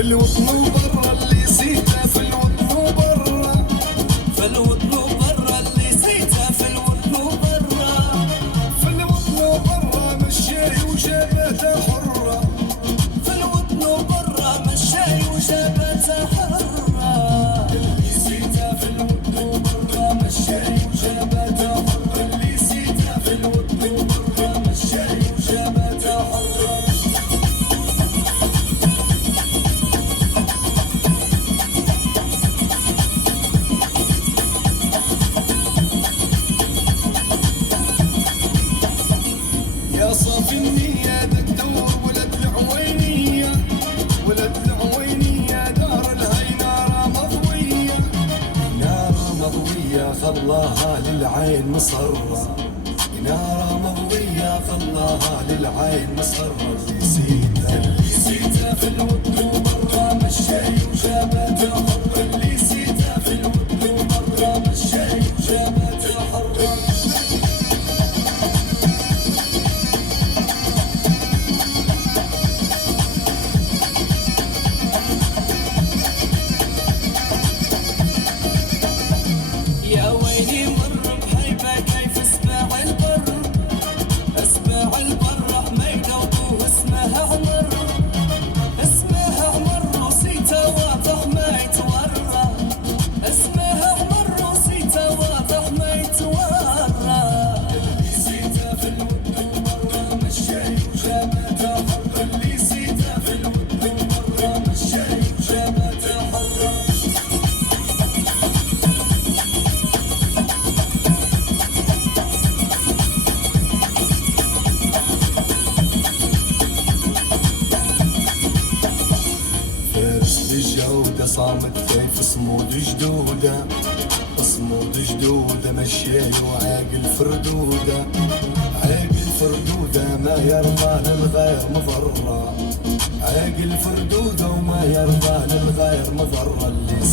الوطن وبرا اللي سيته في الوطن وبرا، في الوطن وبرا اللي سيته في الوطن وبرا، في الوطن وبرا مشاي وجابته حرة، في الوطن وبرا مشاي وجابته حرة، اللي سيته في الوطن وبرا مشاي وجابته حرة، اللي سيته في الوطن وبرا مشاي وجابته حرة. يا صافي النية دكتور ولد العوينية، ولد العوينية دار الهي نارة مضوية، نارة مضوية خلاها للعين مصرة، نارة مضوية خلاها للعين مصرة. اللي سيته في الوطن وبرا مشاي وجابته حرة، اللي سيته في الوطن وبرا مشاي وجابته حرة. يا ويلي مر بحيبة كيف اسباع البر، اسباع البر حميدة وطوه اسمها عمر، اسمها عمر وسيته واضح ما يتورى، اسمها عمر وسيته واضح ما يتورى. اللي سيته في الوطن وبرا مشاي وجابته حرة، اللي سيته في الوطن وبرا مشاي وجابته حرة. فارس الجودة صامت كيف صمود جدودة، صمود جدودة مشاي وعاقل فردودة، عاقل فردودة ما يرضى للغير مضرة، عاقل فردودة وما يرضى للغير مضرة. اللي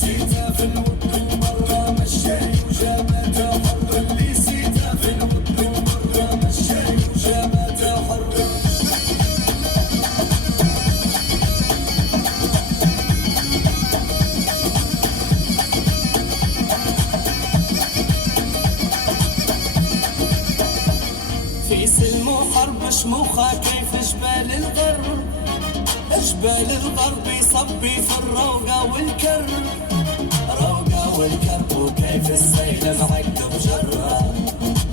سيته في الوطن وبرا مشاي وجابته حرة، اللي سيته في الوطن وبرا مشاي وجابته حرة. في سلم وحرب شموخة كيف جبال الغر، جبال الغرب يصبي في الروقة والكر، روقة والكرب وكيف السيل معقب جرة،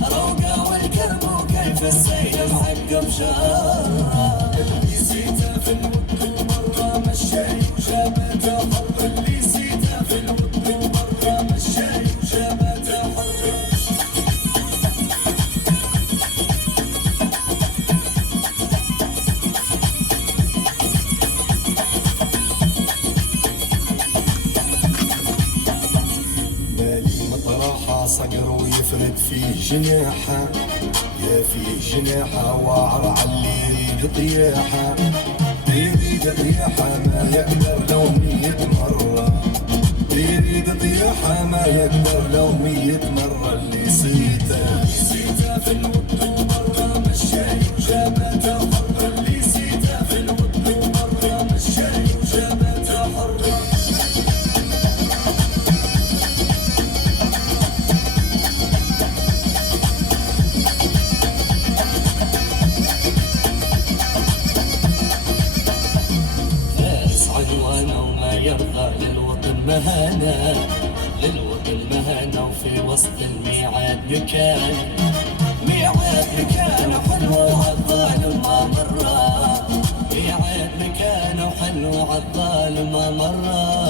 روقة والكرب وكيف السيل معقب جرة. اللي سيته في الوطن وبرا مشاي وجابته حرة، اللي سيته في الوطن وبرا مشاي وجابته حرة. بالي مطرحة صقر ويفرد فيه جناحه، يا فيه جناحه واعر علي يريد طياحه، يريد طياحه ما يقدر لو 100 مرة، يريد طياحه ما يقدر لو 100 مرة. اللي سيته في الوطن وبرا مشاي وجابته حرة، اللي سيته في الوطن وبرا مشاي وجابته حرة. فارس عنوانه وما يرضى للوطن مهانة، للوطن مهانة وفي وسط الميعاد مكان، ميعاد مكان حلو عالظالم ما مرة، ميعاد مكان حلو عالظالم ما مرة.